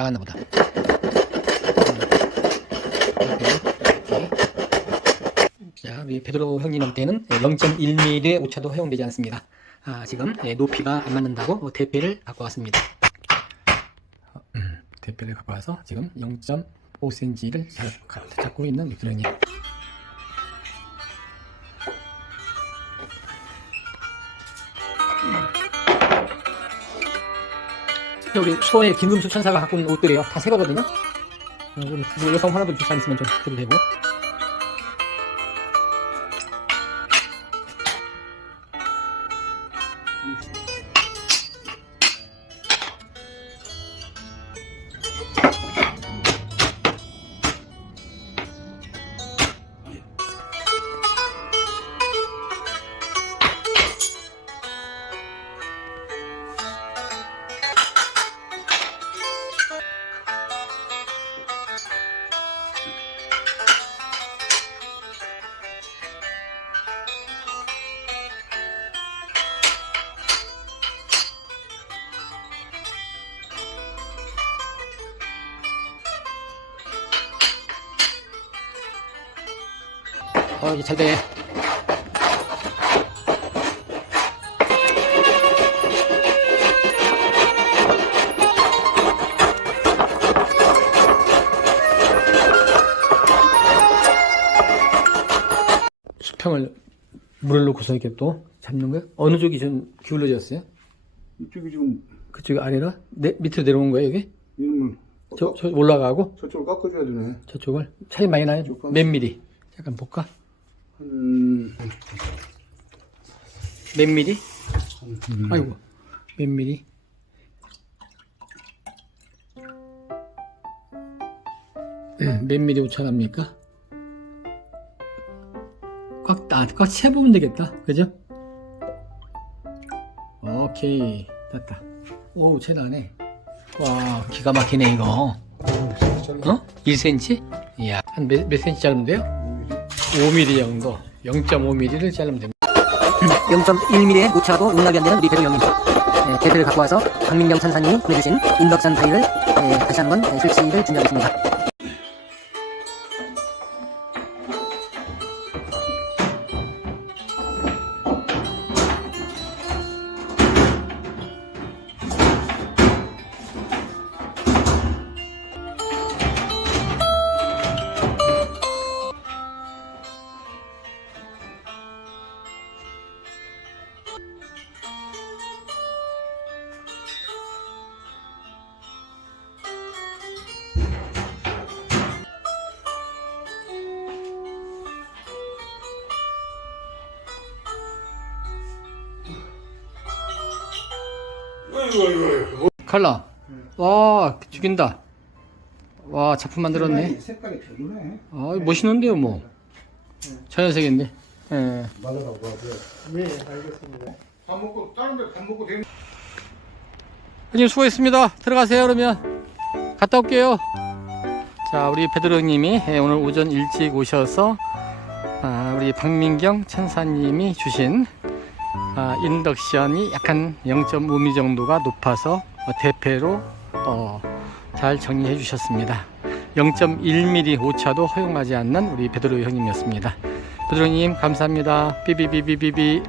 나갔나 보다. 자, 우리 베드로 형님한테는 0.1mm의 오차도 허용되지 않습니다. 아, 지금 예, 높이가 안 맞는다고 대패를 갖고 왔습니다. 어, 음, 대패를 갖고 와서 지금 0.5cm를 잡고 있는 베드로 형님. 여기 수원의 김금수 천사가 갖고 있는 옷들이에요. 다 새 거거든요. 어, 여성 하나도 비싸 있으면 좀 줘도 되고. 어, 이게 잘 돼. 수평을 물을 넣고서 이렇게 또 잡는 거예요? 어느 쪽이 좀 기울어졌어요? 이쪽이 지금 그쪽 아래로? 네, 밑으로 내려온 거예요, 여기? 이놈을 저, 저 올라가고 저쪽을 깎아줘야 되네. 저쪽을 차이 많이 나요? 몇 미리? 잠깐 볼까? 한몇 미리? 아이고, 몇 미리? 음, 몇 미리 오차납니까? 꽉, 아, 꽉 채보면 되겠다. 그죠? 오케이. 됐다. 오, 채 나네. 와, 기가 막히네, 이거. 어? 1cm? 이야, 한 몇, 몇 cm 자르면 돼요? 5mm 정도. 0.5mm를 자르면 됩니다. 0.1mm의 오차도 용납이 안 되는 우리 배도 형님. 네, 대패를 갖고 와서 박민경 천사님이 보내주신 인덕션 타일을 네, 다시 한번 네, 설치를 준비하겠습니다. 칼라. 와, 죽인다. 와, 작품 만들었네. 색깔이 별로네. 아, 멋있는데요, 뭐. 자연색인데. 예. 말하라고 하고요. 네, 알겠습니다. 밥 먹고 다른 데밥 먹고 되는. 형님 수고했습니다. 들어가세요, 그러면. 갔다 올게요. 자, 우리 베드로 형님이 예, 오늘 오전 일찍 오셔서 아, 우리 박민경 천사님이 주신 아, 인덕션이 약간 0.5mm 정도가 높아서 어, 대패로 어, 잘 정리해 주셨습니다. 0.1mm 오차도 허용하지 않는 우리 베드로 형님이었습니다. 베드로 형님 감사합니다. 삐비비비비비